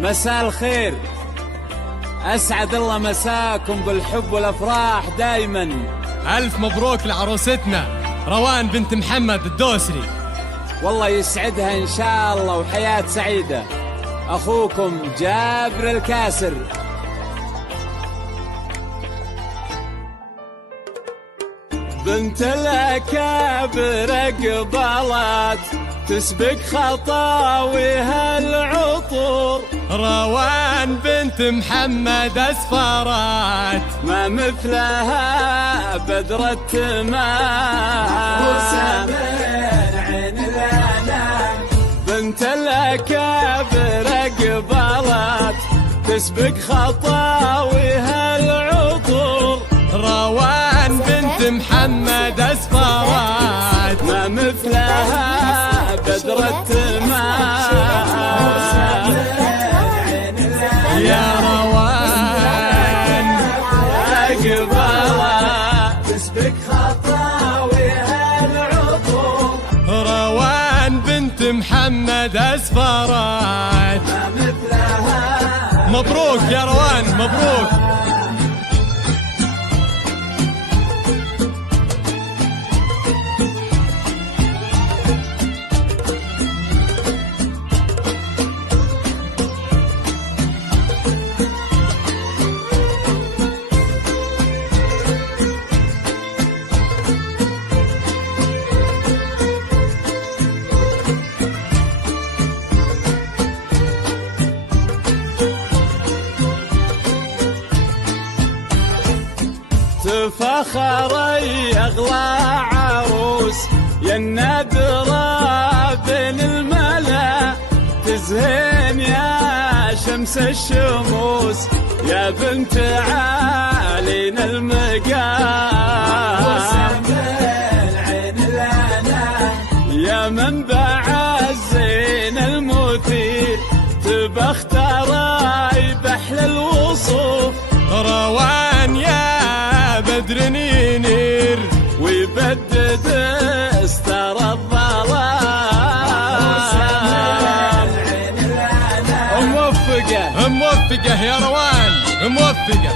مساء الخير، أسعد الله مساكم بالحب والأفراح دايما. ألف مبروك لعروستنا روان بنت محمد الدوسري. والله يسعدها إن شاء الله وحياة سعيدة. أخوكم جابر الكاسر. بنت الأكابر قبلت تسبق خطاويها العطور، روان بنت محمد أسفرت ما مثلها بدر التمام. عين الأنام بنت الأكابر قبلت تسبق خطاويها العطور، روان بنت محمد أسفرت ما مثلها بدر التمام. يا روان قبلت تسبق خطاويها العطور، روان بنت محمد أسفرت ما مثلها. مبروك يا روان، مبروك. تفخري أغلى عروس يا النادرة بين الملا، تزهين يا شمس الشموس يا بنت عالين المقام. يا منبع الزين المثير تبختري بحل الوصوف، روان يا بدر ينير ويبدد استر الظلام. موفقة موفقة يا روان، موفقة.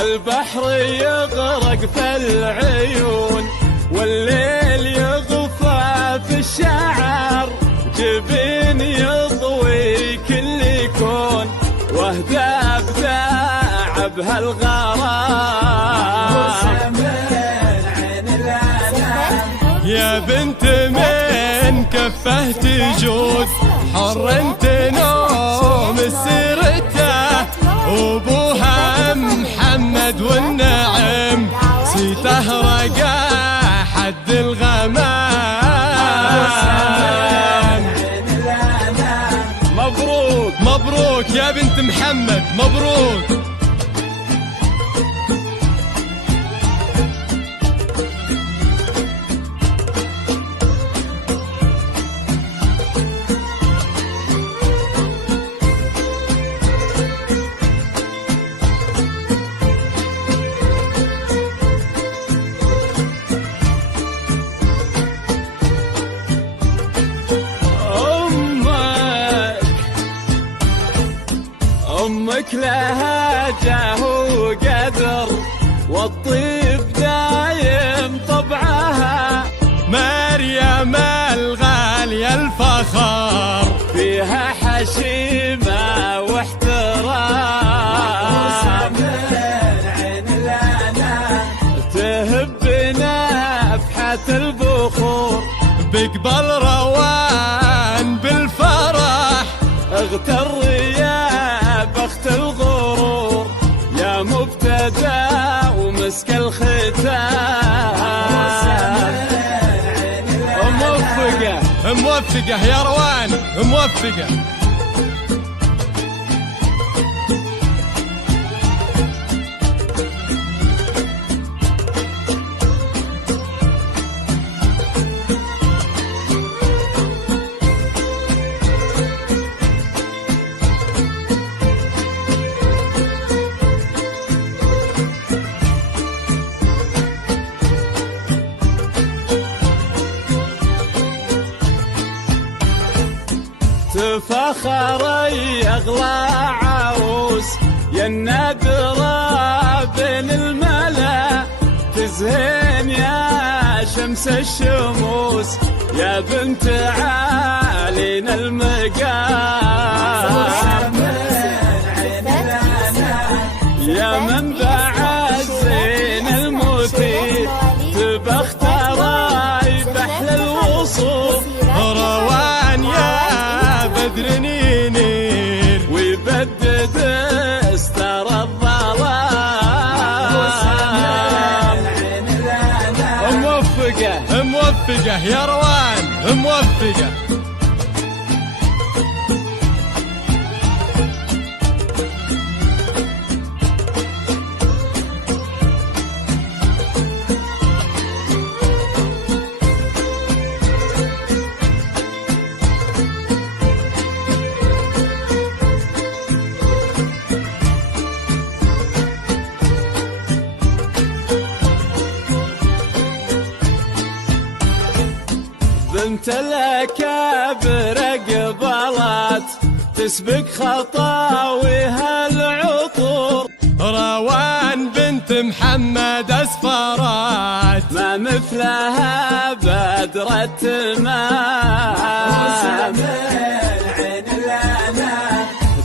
البحر يغرق في العيون والليل يغفى في الشعر، جبين يضوي كل كون واهدى بداع بهالغرام. يا بنت من كفه تجود حر تنوم سيرته، وابوها محمد والنعم سيته رقا حد الغمام. مبروك مبروك يا بنت محمد، مبروك. أمك لها جاه وقدر والطيب دايم طبعها، مريم الغالية الفخر فيها حشيمة واحترام. تهب نفحة البخور بقبل روان بالفرح، اغتر يا بخت الغرور يا مبتدى ومسك الختام. موفقة موفقة يا روان، موفقة. تفخري أغلى عروس يا النادرة بين الملا، تزهين يا شمس الشموس يا بنت عالينا المقام، يا منبع الزين المثير تبختراي بحل الوصول، روان يا بدر نينير ويبدد استر الظلام. موفقة يا روان موفقة. بنت الأكابر قبلت تسبق خطاويها العطور، روان بنت محمد أسفرات ما مثلها بدر التمام،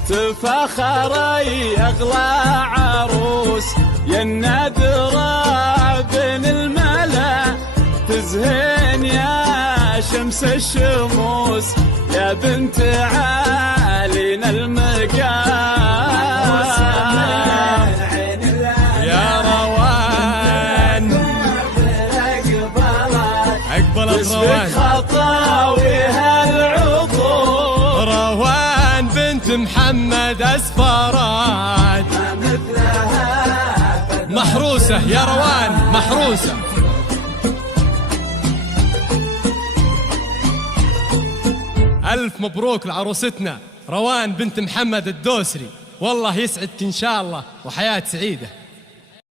تفخري أغلى عروس يا النادرة بين الملا، تزهين يا شمس الشموس يا بنت عالينا المقام، يا روان أقبلت روان خطاويها العطور، روان بنت محمد أسفرات محروسة يا روان محروسة. ألف مبروك لعروستنا روان بنت محمد الدوسري، والله يسعدك إن شاء الله وحياة سعيدة.